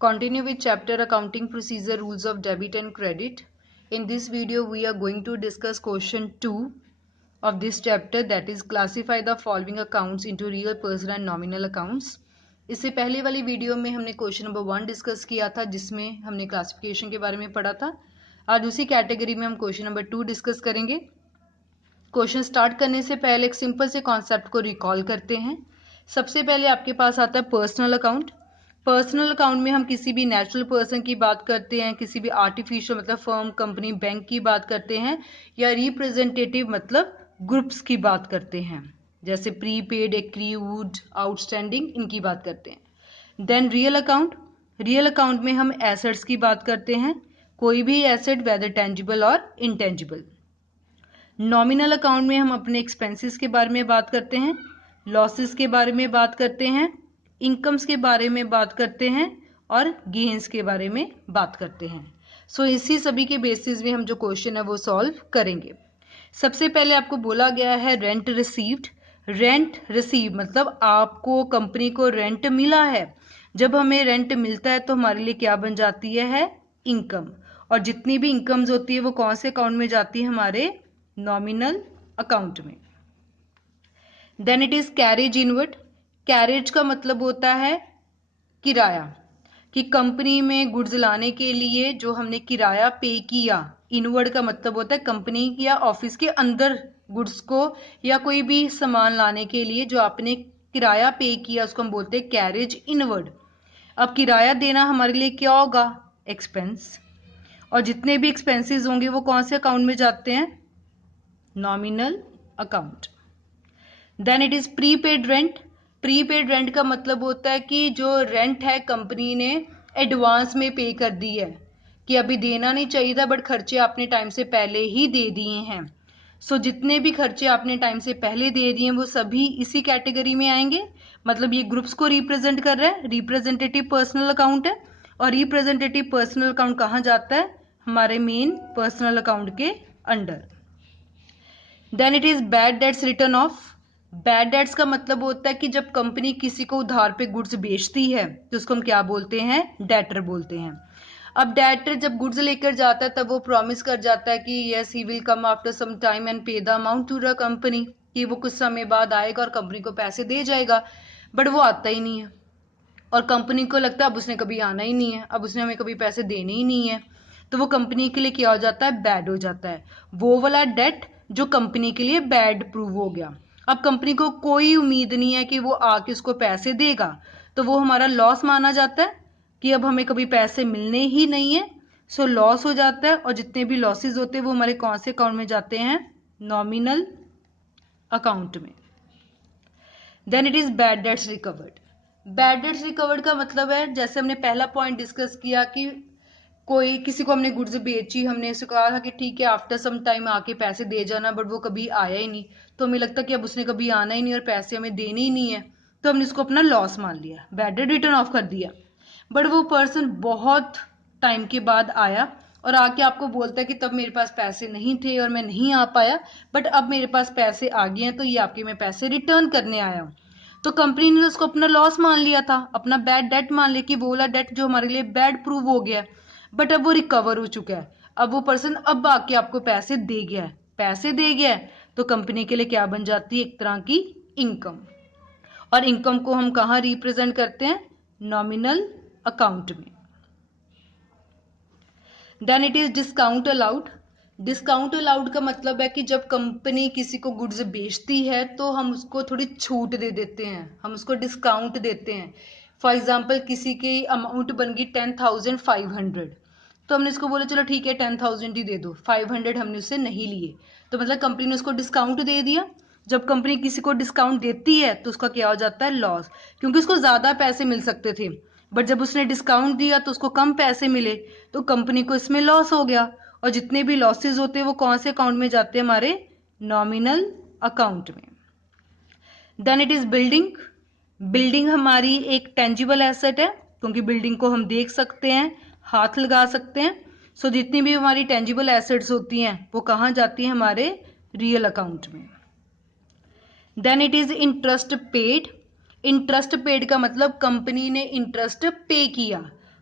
Continue with chapter Accounting Procedure Rules of Debit and Credit. In this video, we are going to discuss question 2 of this chapter, that is classify the following accounts into real, personal and nominal accounts. इससे पहले वाली video में हमने question number 1 discuss किया था, जिसमें हमने classification के बारे में पढ़ा था. आज उसी कैटेगरी में हम क्वेश्चन नंबर 2 डिस्कस करेंगे. क्वेश्चन स्टार्ट करने से पहले एक सिंपल से कॉन्सेप्ट को रिकॉल करते हैं. सबसे पहले आपके पास आता है पर्सनल अकाउंट. पर्सनल अकाउंट में हम किसी भी नेचुरल पर्सन की बात करते हैं, किसी भी आर्टिफिशियल मतलब फर्म, कंपनी, बैंक की बात करते हैं, या रिप्रेजेंटेटिव मतलब ग्रुप्स की बात करते हैं, जैसे प्रीपेड, एक्रीव्ड, आउटस्टैंडिंग, इनकी बात करते हैं. Then real account. Real account में हम एसेट्स की बात करते हैं, कोई भी एसेट वेदर टेंजिबल और इनटेंजिबल. नॉमिनल अकाउंट में हम अपने एक्सपेंसेस के बारे में बात करते हैं, लॉसेस के बारे में बात करते हैं, इनकम्स के बारे में बात करते हैं और गेन्स के बारे में बात करते हैं. सो इसी सभी के बेसिस में हम जो क्वेश्चन है वो सॉल्व करेंगे. सबसे पहले आपको बोला गया है रेंट रिसीव्ड. रेंट रिसीव मतलब आपको कंपनी को रेंट मिला है. जब हमें रेंट मिलता है तो हमारे लिए क्या बन जाती है इनकम. और जितनी भी इनकम्स होती है वो कौन से अकाउंट में जाती है, हमारे नॉमिनल अकाउंट में. Then it is carriage inward. Carriage का मतलब होता है किराया, कि कंपनी में गुड्स लाने के लिए जो हमने किराया पे किया. इनवर्ड का मतलब होता है कंपनी या ऑफिस के अंदर गुड्स को या कोई भी सामान लाने के लिए जो आपने किराया पे किया उसको हम बोलते हैं कैरेज इनवर्ड. अब किराया देना हमारे लिए क्या होगा, एक्सपेंस. और जितने भी एक्सपेंसेस होंगे वो कौन से अकाउंट में जाते हैं, nominal account. Then it is prepaid rent. Prepaid rent का मतलब होता है कि जो रेंट है कंपनी ने एडवांस में पे कर दी है, कि अभी देना नहीं चाहिए था बट खर्चे आपने टाइम से पहले ही दे दिए हैं. सो जितने भी खर्चे आपने टाइम से पहले दे दिए हैं वो सभी इसी कैटेगरी में आएंगे. मतलब ये ग्रुप्स को रिप्रेजेंट कर रहा है. रिप्रेजेंटेटिव पर्सनल अकाउंट है और रिप्रेजेंटेटिव पर्सनल अकाउंट कहाँ जाता है, हमारे मेन पर्सनल अकाउंट के under. Then it is bad debts written off. Bad debts का मतलब होता है कि जब कंपनी किसी को उधार पे गुड्स बेचती है तो उसको हम क्या बोलते हैं, डेटर बोलते हैं. अब डेटर जब गुड्स लेकर जाता है तब वो प्रॉमिस कर जाता है कि yes he will come after some time and pay the amount to the company, कि वो कुछ समय बाद आएगा और कंपनी को पैसे दे जाएगा. बट वो आता ही नहीं है और कंपनी को लगता है अब उसने कभी आना ही नहीं है, अब उसने हमें कभी पैसे देने ही नहीं है. तो वो कंपनी के लिए क्या हो जाता है, बैड हो जाता है. वो वाला डेट जो कंपनी के लिए बैड प्रूव हो गया. अब कंपनी को कोई उम्मीद नहीं है कि वो आके उसको पैसे देगा, तो वो हमारा लॉस माना जाता है कि अब हमें कभी पैसे मिलने ही नहीं है. सो लॉस हो जाता है. और जितने भी लॉसेस होते हैं वो हमारे कौन से अकाउंट में जाते हैं, नॉमिनल अकाउंट में. Then it is bad debts recovered. Bad debts recovered का मतलब है, जैसे हमने पहला पॉइंट डिस्कस किया कि कोई किसी को हमने गुड्स बेची, हमने उसे कहा था कि ठीक है आफ्टर सम टाइम आके पैसे दे जाना, बट वो कभी आया ही नहीं. तो हमें लगता कि अब उसने कभी आना ही नहीं और पैसे हमें देने ही नहीं है, तो हमने इसको अपना लॉस मान लिया, बैड डेट रिटर्न ऑफ कर दिया. बट वो पर्सन बहुत टाइम के बाद आया और आके आपको बोलता है कि तब मेरे पास पैसे नहीं थे और मैं नहीं आ पाया, बट अब मेरे पास पैसे आ गए हैं तो ये आपके मैं पैसे रिटर्न करने आया हूँ. तो कंपनी ने उसको अपना लॉस मान लिया था, अपना बैड डेट मान लिया कि वो वाला डेट जो हमारे लिए बैड प्रूव हो गया, बट अब वो रिकवर हो चुका है. अब वो पर्सन अब आके आपको पैसे दे गया है, पैसे दे गया है, तो कंपनी के लिए क्या बन जाती है, एक तरह की इनकम. और इनकम को हम कहाँ रिप्रेजेंट करते हैं, नॉमिनल अकाउंट में. Then it is discount allowed. Discount allowed का मतलब है कि जब कंपनी किसी को गुड्स बेचती है तो हम उसको थोड़ी छूट दे देते हैं, हम उसको डिस्काउंट देते हैं. फॉर एग्जाम्पल किसी की अमाउंट बन गई 10,500, तो हमने इसको बोला चलो ठीक है 10,000 ही दे दो, 500 हमने उससे नहीं लिए, तो मतलब कंपनी ने उसको डिस्काउंट दे दिया. जब कंपनी किसी को डिस्काउंट देती है तो उसका क्या हो जाता है, लॉस, क्योंकि उसको ज़्यादा पैसे मिल सकते थे, बट जब उसने डिस्काउंट दिया तो उसको कम पैसे मिले, तो कंपनी को इसमें लॉस हो गया. और जितने भी लॉसेज होते हैं वो कौन से अकाउंट में जाते हैं, हमारे नॉमिनल अकाउंट में. Then it is building. Building हमारी एक टेंजिबल एसेट है, क्योंकि बिल्डिंग को हम देख सकते हैं, हाथ लगा सकते हैं. सो जितनी भी हमारी टेंजिबल एसेट्स होती हैं वो कहाँ जाती हैं, हमारे रियल अकाउंट में. Then it is interest paid. Interest paid का मतलब कंपनी ने इंटरेस्ट पे किया.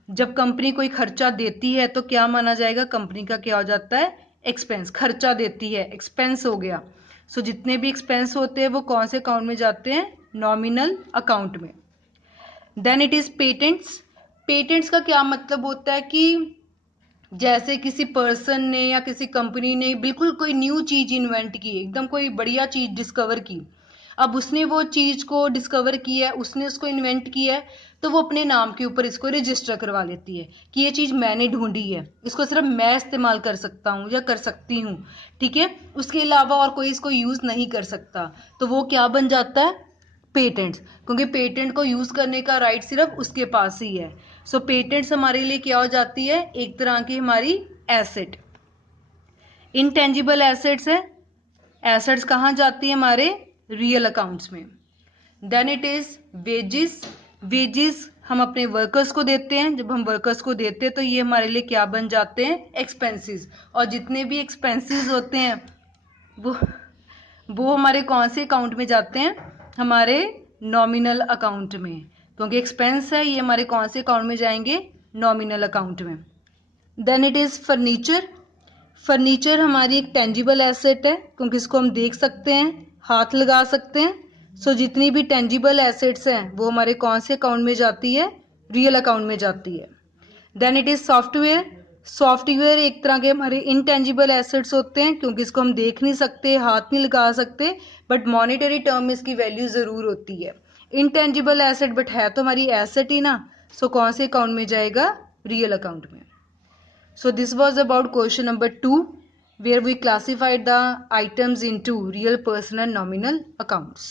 जब कंपनी कोई खर्चा देती है तो क्या माना जाएगा, कंपनी का क्या हो जाता है, एक्सपेंस। खर्चा देती है, एक्सपेंस हो गया। सो जितने भी एक्सपेंस होते हैं वो कौन से अकाउंट में जाते हैं, नॉमिनल अकाउंट में। Then it is patents. Patents का क्या मतलब होता है कि जैसे किसी पर्सन ने या किसी कंपनी ने बिल्कुल कोई न्यू चीज इन्वेंट की, एकदम कोई बढ़िया चीज डिस्कवर की, अब उसने वो चीज को डिस्कवर किया है, उसने उसको इन्वेंट किया है, तो वो अपने नाम के ऊपर इसको रजिस्टर करवा लेती है कि ये चीज मैंने ढूंढी है, इसको सिर्फ मैं इस्तेमाल कर सकता हूँ या कर सकती हूँ, ठीक है, उसके अलावा और कोई इसको यूज नहीं कर सकता। तो वो क्या बन जाता है, पेटेंट्स, क्योंकि पेटेंट को यूज करने का राइट सिर्फ उसके पास ही है। सो पेटेंट्स हमारे लिए क्या हो जाती है, एक तरह की हमारी एसेट। इनटेंजिबल एसेट्स है, एसेट्स कहाँ जाती है, हमारे रियल अकाउंट्स में। Then it is wages. Wages हम अपने वर्कर्स को देते हैं, जब हम वर्कर्स को देते हैं तो ये हमारे लिए क्या बन जाते हैं, एक्सपेंसेस। और जितने भी एक्सपेंसेस होते हैं वो हमारे कौन से अकाउंट में जाते हैं, हमारे नॉमिनल अकाउंट में, क्योंकि एक्सपेंस है ये हमारे कौन से अकाउंट में जाएंगे, नॉमिनल अकाउंट में। Then it is furniture. Furniture हमारी एक टेंजिबल एसेट है, क्योंकि इसको हम देख सकते हैं, हाथ लगा सकते हैं। सो जितनी भी टेंजिबल एसेट्स हैं वो हमारे कौन से अकाउंट में जाती है, रियल अकाउंट में जाती है। Then it is software. Software एक तरह के हमारे इनटेंजिबल एसेट्स होते हैं, क्योंकि इसको हम देख नहीं सकते, हाथ नहीं लगा सकते, बट मॉनेटरी टर्म में इसकी वैल्यू जरूर होती है। इनटेंजिबल एसेट बट है तो हमारी एसेट ही ना। सो कौन से अकाउंट में जाएगा, रियल अकाउंट में। So this was about question number 2, where we classified the items into real, personal, nominal accounts.